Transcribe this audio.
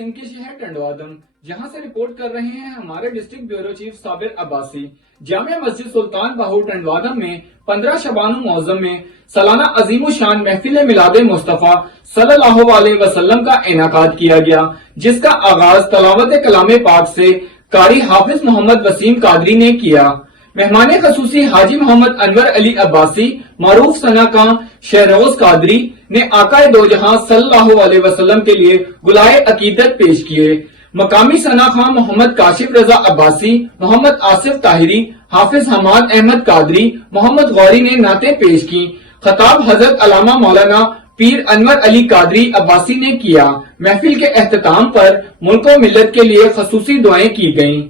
سندھ کے شہر ٹنڈوادم، جہاں سے رپورٹ کر رہے ہیں ہمارے ڈسٹرکٹ بیورو چیف صابر عباسی۔ جامع مسجد سلطان باہو ٹنڈوادم میں 15 شعبان المعظم میں سالانہ عظیم الشان محفل میلاد مصطفیٰ صلی اللہ علیہ وسلم کا انعقاد کیا گیا، جس کا آغاز تلاوت کلام پاک سے قاری حافظ محمد وسیم قادری نے کیا۔ مہمان خصوصی حاجی محمد انور علی عباسی معروف ثنا کاں شہروز قادری نے آقا دو جہاں صلی اللہ علیہ وسلم کے لیے گلائے عقیدت پیش کیے۔ مقامی ثنا خاں محمد کاشف رضا عباسی، محمد آصف طاہری، حافظ حماد احمد قادری، محمد غوری نے نعتیں پیش کی۔ خطاب حضرت علامہ مولانا پیر انور علی قادری عباسی نے کیا۔ محفل کے اختتام پر ملک و ملت کے لیے خصوصی دعائیں کی گئیں۔